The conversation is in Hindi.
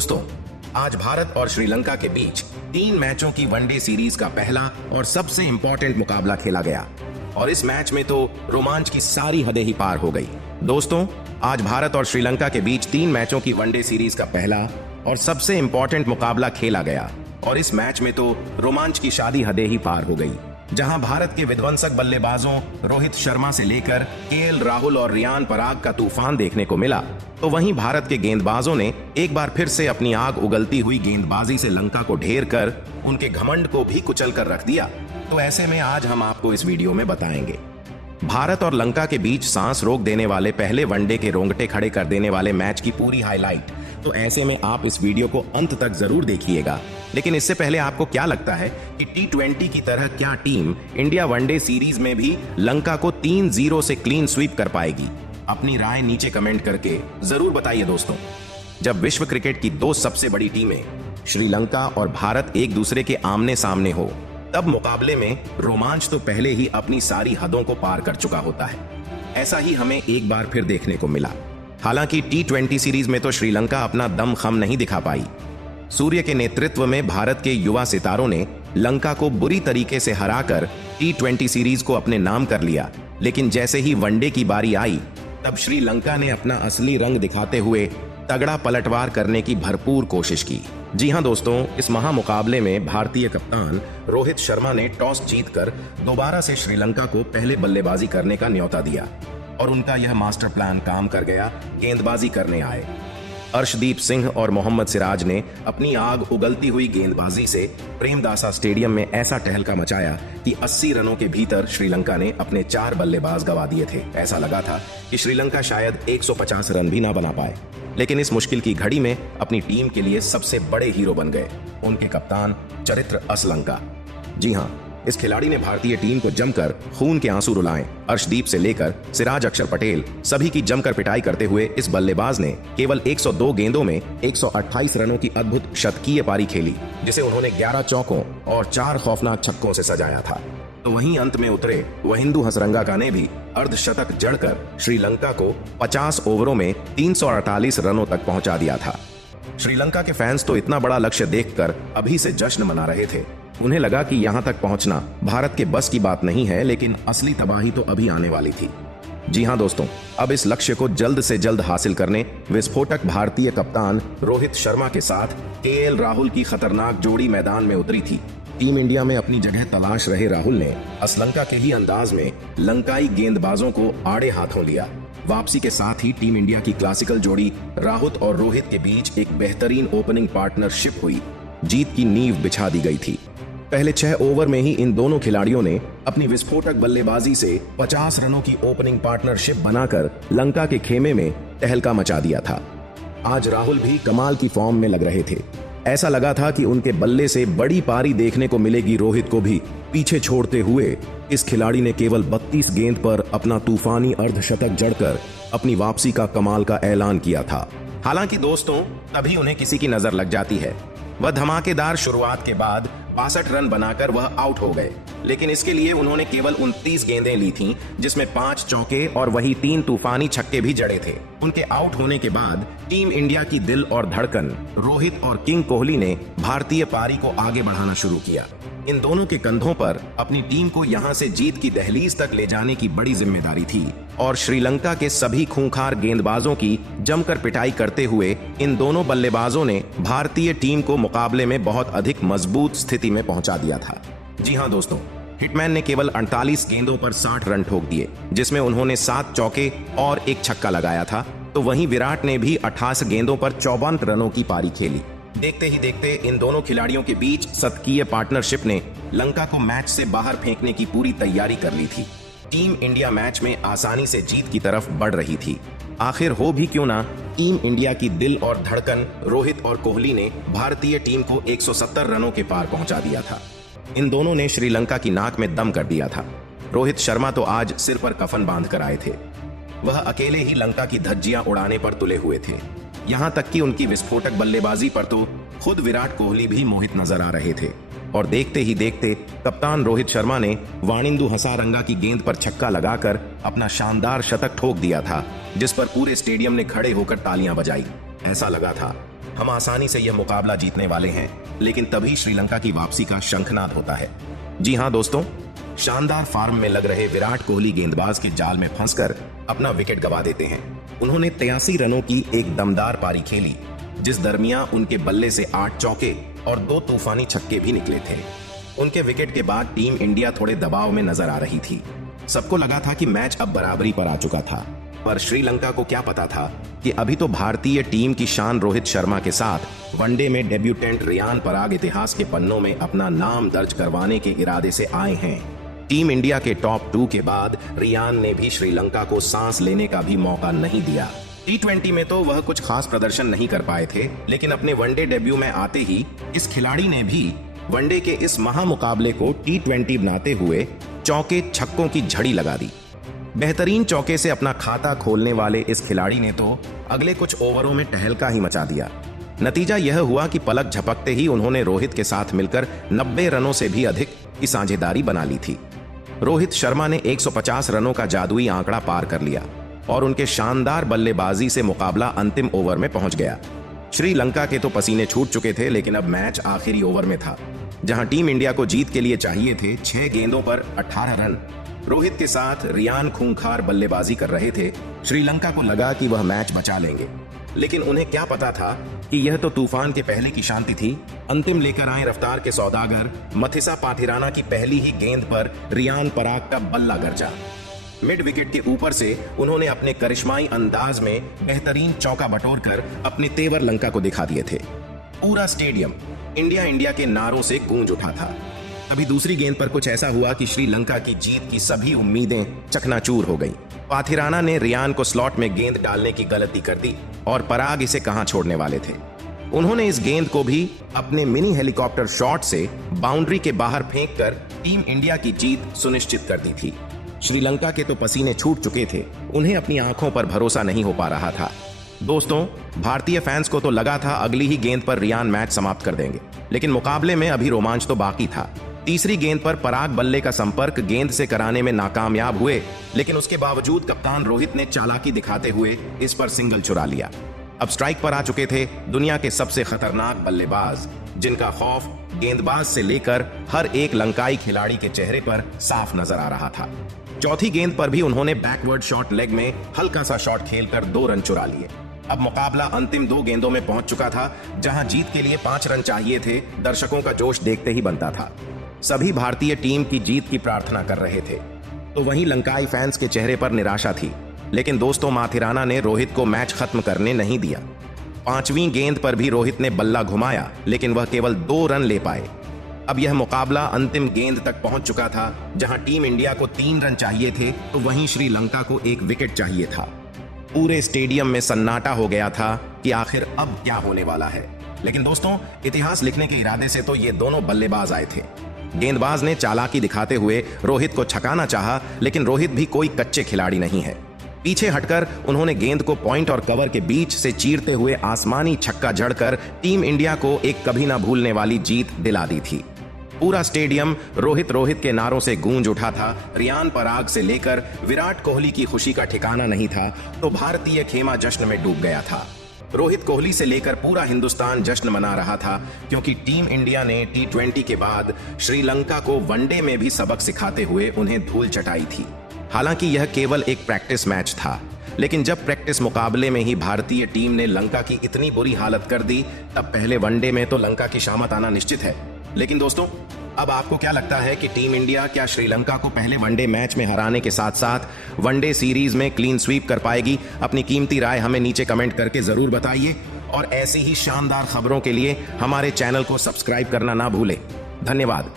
दोस्तों, आज भारत और श्रीलंका के बीच 3 मैचों की वनडे सीरीज का पहला और सबसे इंपॉर्टेंट मुकाबला खेला गया और इस मैच में तो रोमांच की सारी हदें ही पार हो गई। दोस्तों, आज भारत और श्रीलंका के बीच 3 मैचों की वनडे सीरीज का पहला और सबसे इंपॉर्टेंट मुकाबला खेला गया और इस मैच में तो रोमांच की शादी हदें ही पार हो गई, जहां भारत के विध्वंसक बल्लेबाजों रोहित शर्मा से लेकर केएल राहुल और रियान पराग का तूफान देखने को मिला, तो वहीं भारत के गेंदबाजों ने एक बार फिर से अपनी आग उगलती हुई गेंदबाजी से लंका को ढेर कर उनके घमंड को भी कुचल कर रख दिया। तो ऐसे में आज हम आपको इस वीडियो में बताएंगे भारत और लंका के बीच सांस रोक देने वाले पहले वनडे के रोंगटे खड़े कर देने वाले मैच की पूरी हाईलाइट। तो ऐसे में आप इस वीडियो को अंत तक जरूर देखिएगा। लेकिन इससे पहले आपको क्या लगता है कि T20 की तरह क्या टीम इंडिया वनडे सीरीज में भी लंका को 3-0 से क्लीन स्वीप कर पाएगी? अपनी राय नीचे कमेंट करके जरूर बताइए। दोस्तों, जब विश्व क्रिकेट की 2 सबसे बड़ी टीमें श्रीलंका और भारत एक दूसरे के आमने सामने हो, तब मुकाबले में रोमांच तो पहले ही अपनी सारी हदों को पार कर चुका होता है। ऐसा ही हमें एक बार फिर देखने को मिला। हालांकि T20 सीरीज में तो श्रीलंका अपना दम खम नहीं दिखा पाई। सूर्य के नेतृत्व में भारत के युवा सितारों ने लंका को बुरी तरीके से हराकर T20 सीरीज को अपने नाम कर लिया। लेकिन जैसे ही वनडे की बारी आई, तब श्रीलंका ने अपना असली रंग दिखाते हुए तगड़ा पलटवार करने की भरपूर कोशिश की। जी हां दोस्तों, इस महामुकाबले में भारतीय कप्तान रोहित शर्मा ने टॉस जीतकर दोबारा से श्रीलंका को पहले बल्लेबाजी करने का न्योता दिया और उनका यह मास्टर प्लान काम कर गया। गेंदबाजी करने आए अर्शदीप सिंह और मोहम्मद सिराज ने अपनी आग उगलती हुई गेंदबाजी से प्रेमदासा स्टेडियम में ऐसा टहलका मचाया कि 80 रनों के भीतर श्रीलंका ने अपने 4 बल्लेबाज गंवा दिए थे। ऐसा लगा था कि श्रीलंका शायद 150 रन भी ना बना पाए। लेकिन इस मुश्किल की घड़ी में अपनी टीम के लिए सबसे बड़े हीरो बन गए उनके कप्तान चरित्र असलंका। जी हाँ, इस खिलाड़ी ने भारतीय टीम को जमकर खून के आंसू रुलाए। अर्शदीप से लेकर सिराज अक्षर पटेल सभी की जमकर पिटाई करते हुए इस बल्लेबाज ने केवल 102 गेंदों में 128 रनों की अद्भुत शतकीय पारी खेली, जिसे उन्होंने 11 चौकों और 4 खौफनाक छक्कों से सजाया था। तो वहीं अंत में उतरे वहिंदु हसरंगा ने भी अर्धशतक जड़कर श्रीलंका को 50 ओवरों में 348 रनों तक पहुंचा दिया था। श्रीलंका के फैंस तो इतना बड़ा लक्ष्य देखकर अभी से जश्न मना रहे थे। उन्हें लगा कि यहां तक पहुंचना भारत के बस की बात नहीं है, लेकिन असली तबाही तो अभी आने वाली थी। जी हां दोस्तों, अब इस लक्ष्य को जल्द से जल्द हासिल करने विस्फोटक भारतीय कप्तान रोहित शर्मा के साथ केएल राहुल की खतरनाक जोड़ी मैदान में उतरी थी। टीम इंडिया में अपनी जगह तलाश रहे राहुल ने असलंका के ही अंदाज में लंकाई गेंदबाजों को आड़े हाथों लिया। वापसी के साथ ही टीम इंडिया की क्लासिकल जोड़ी राहुल और रोहित के बीच एक बेहतरीन ओपनिंग पार्टनरशिप हुई। जीत की नींव बिछा दी गई थी। पहले 6 ओवर में ही इन दोनों खिलाड़ियों ने अपनी विस्फोटक बल्लेबाजी से 50 रनों की ओपनिंग पार्टनरशिप बनाकर लंका के खेमे में तहलका मचा दिया था। आज राहुल भी कमाल की फॉर्म में लग रहे थे। ऐसा लगा था कि उनके बल्ले से बड़ी पारी देखने को मिलेगी। रोहित को भी पीछे छोड़ते हुए इस खिलाड़ी ने केवल 32 गेंद पर अपना तूफानी अर्धशतक जड़कर अपनी वापसी का कमाल का ऐलान किया था। हालांकि दोस्तों, तभी उन्हें किसी की नजर लग जाती है। वह धमाकेदार शुरुआत के बाद 62 रन बनाकर वह आउट हो गए, लेकिन इसके लिए उन्होंने केवल 29 गेंदें ली थीं, जिसमें 5 चौके और वही 3 तूफानी छक्के भी जड़े थे। उनके आउट होने के बाद टीम इंडिया की दिल और धड़कन रोहित और किंग कोहली ने भारतीय पारी को आगे बढ़ाना शुरू किया। इन दोनों के कंधों पर अपनी टीम को यहां से जीत की दहलीज तक ले जाने की बड़ी जिम्मेदारी थी और श्रीलंका के सभी खूंखार गेंदबाजों की जमकर पिटाई करते हुए इन दोनों बल्लेबाजों ने भारतीय टीम को मुकाबले में बहुत अधिक मजबूत स्थिति में पहुंचा दिया था। जी हां दोस्तों, हिटमैन ने केवल 48 गेंदों पर 60 रन ठोक दिए, जिसमें उन्होंने 7 चौके और 1 छक्का लगाया था। तो वहीं विराट ने भी 28 गेंदों पर 54 रनों की पारी खेली। देखते ही देखते इन दोनों खिलाड़ियों के बीच शतकीय पार्टनरशिप ने लंका को मैच से बाहर फेंकने की पूरी तैयारी कर ली थी। टीम इंडिया मैच में आसानी से जीत की तरफ बढ़ रही थी। आखिर हो भी क्यों ना, टीम इंडिया की दिल और धड़कन रोहित और कोहली ने भारतीय टीम को 170 रनों के पार पहुंचा दिया था। इन दोनों ने श्रीलंका की नाक में दम कर दिया था। रोहित शर्मा तो आज सिर पर कफन बांध कर आए थे। वह अकेले ही लंका की धज्जियां उड़ाने पर तुले हुए थे। यहां तक कि उनकी विस्फोटक बल्लेबाजी पर तो खुद विराट कोहली भी मोहित नजर आ रहे थे। और देखते ही देखते कप्तान रोहित शर्मा ने वाणिंदु हसारंगा की गेंद पर छक्का लगाकर अपना शानदार शतक ठोक दिया था, जिस पर पूरे स्टेडियम ने खड़े होकर तालियां बजाई। ऐसा लगा था हम आसानी से यह मुकाबला जीतने वाले हैं। लेकिन तभी श्रीलंका की वापसी का शंखनाद होता है। जी हां दोस्तों, शानदार फॉर्म में लग रहे विराट कोहली गेंदबाज के जाल में फंसकर अपना विकेट गंवा देते हैं। उन्होंने 83 रनों की एक दमदार पारी खेली, जिस दरमियान उनके बल्ले से 8 चौके और 2 तूफानी छक्के भी निकले थे। उनके विकेट के बाद टीम इंडिया थोड़े दबाव में नजर आ रही थी। सबको लगा था कि मैच अब बराबरी पर आ चुका था, पर श्रीलंका को क्या पता था कि अभी तो भारतीय टीम की शान रोहित शर्मा के साथ वनडे में डेब्यूटेंट रियान पराग इतिहास के पन्नों में अपना नाम दर्ज करवाने के इरादे से आए हैं। टीम इंडिया के टॉप 2 के बाद रियान ने भी श्रीलंका को सांस लेने का भी मौका नहीं दिया। T20 में तो वह कुछ खास प्रदर्शन नहीं कर पाए थे, लेकिन अपने वनडे डेब्यू में आते ही इस खिलाड़ी ने भी वनडे के इस महामुकाबले को T20 बनाते हुए चौके छक्कों की झड़ी लगा दी। बेहतरीन चौके से अपना खाता खोलने वाले इस खिलाड़ी ने तो अगले कुछ ओवरों में टहलका ही मचा दिया। नतीजा यह हुआ कि पलक झपकते ही उन्होंने रोहित के साथ मिलकर 90 रनों से भी अधिक की साझेदारी बना ली थी। रोहित शर्मा ने 150 रनों का जादुई आंकड़ा पार कर लिया और उनके शानदार बल्लेबाजी से मुकाबला अंतिम ओवर में पहुंच गया। श्रीलंका के तो पसीने छूट चुके थे, लेकिन अब मैच आखिरी ओवर में था, जहां टीम इंडिया को जीत के लिए चाहिए थे 6 गेंदों पर 18 रन। रोहित के साथ रियान खूंखार बल्लेबाजी कर रहे थे। श्रीलंका को लगा कि वह मैच बचा लेंगे, लेकिन उन्हें क्या पता था कि यह तो तूफान के पहले की शांति थी। अंतिम लेकर आए रफ्तार के सौदागर मथिसा पाथिराना की पहली ही गेंद पर रियान पराग का बल्ला गरजा। मिड विकेट के ऊपर से उन्होंने अपने करिश्माई अंदाज में बेहतरीन चौका बटोरकर अपने तेवर लंका को दिखा दिए थे। पूरा स्टेडियम इंडिया इंडिया के नारों से गूंज उठा था। अभी दूसरी गेंद पर कुछ ऐसा हुआ कि श्रीलंका की जीत की सभी उम्मीदें चकनाचूर हो गई। पाथिराना ने रियान को स्लॉट में गेंद डालने की गलती कर दी और पराग इसे कहां छोड़ने वाले थे। उन्होंने इस गेंद को भी अपने मिनी हेलीकॉप्टर शॉट से बाउंड्री के बाहर फेंककर टीम इंडिया की जीत सुनिश्चित कर दी थी। श्रीलंका के तो पसीने छूट चुके थे, उन्हें अपनी आंखों पर भरोसा नहीं हो पा रहा था। दोस्तों, भारतीय फैंस को तो लगा था अगली ही गेंद पर रियान मैच समाप्त कर देंगे, लेकिन मुकाबले में अभी रोमांच तो बाकी था। तीसरी गेंद पर पराग बल्ले का संपर्क गेंद से कराने में नाकामयाब हुए, लेकिन उसके बावजूद कप्तान रोहित ने चालाकी दिखाते हुए इस पर सिंगल चुरा लिया। अब स्ट्राइक पर आ चुके थे दुनिया के सबसे खतरनाक बल्लेबाज, जिनका खौफ गेंदबाज से लेकर हर एक लंकाई खिलाड़ी के चेहरे पर साफ नजर आ रहा था। चौथी गेंद पर भी उन्होंने बैकवर्ड शॉट लेग में हल्का सा शॉट खेलकर 2 रन चुरा लिए। अब मुकाबला अंतिम 2 गेंदों में पहुंच चुका था, जहां जीत के लिए 5 रन चाहिए थे। दर्शकों का जोश देखते ही बनता था। सभी भारतीय टीम की जीत की प्रार्थना कर रहे थे, तो वहीं लंकाई फैंस के चेहरे पर निराशा थी। लेकिन दोस्तों, माथिराना ने रोहित को मैच खत्म करने नहीं दिया। 5वीं गेंद पर भी रोहित ने बल्ला घुमाया, लेकिन वह केवल 2 रन ले पाए। अब यह मुकाबला अंतिम गेंद तक पहुंच चुका था, जहां टीम इंडिया को 3 रन चाहिए थे, तो वहीं श्रीलंका को 1 विकेट चाहिए था। पूरे स्टेडियम में सन्नाटा हो गया था कि आखिर अब क्या होने वाला है। लेकिन दोस्तों, इतिहास लिखने के इरादे से तो ये दोनों बल्लेबाज आए थे। गेंदबाज ने चालाकी दिखाते हुए रोहित को छकाना चाहा, लेकिन रोहित भी कोई कच्चे खिलाड़ी नहीं है। पीछे हटकर उन्होंने गेंद को पॉइंट और कवर के बीच से चीरते हुए आसमानी छक्का जड़कर टीम इंडिया को एक कभी ना भूलने वाली जीत दिला दी थी। पूरा स्टेडियम रोहित रोहित के नारों से गूंज उठा था। रियान पराग से लेकर विराट कोहली की खुशी का ठिकाना नहीं था, तो भारतीय खेमा जश्न में डूब गया था। रोहित कोहली से लेकर पूरा हिंदुस्तान जश्न मना रहा था, क्योंकि टीम इंडिया ने T20 के बाद श्रीलंका को वनडे में भी सबक सिखाते हुए उन्हें धूल चटाई थी। हालांकि यह केवल एक प्रैक्टिस मैच था, लेकिन जब प्रैक्टिस मुकाबले में ही भारतीय टीम ने लंका की इतनी बुरी हालत कर दी, तब पहले वनडे में तो लंका की शामत आना निश्चित है। लेकिन दोस्तों, अब आपको क्या लगता है कि टीम इंडिया क्या श्रीलंका को पहले वनडे मैच में हराने के साथ साथ वनडे सीरीज में क्लीन स्वीप कर पाएगी? अपनी कीमती राय हमें नीचे कमेंट करके जरूर बताइए, और ऐसी ही शानदार खबरों के लिए हमारे चैनल को सब्सक्राइब करना ना भूलें। धन्यवाद।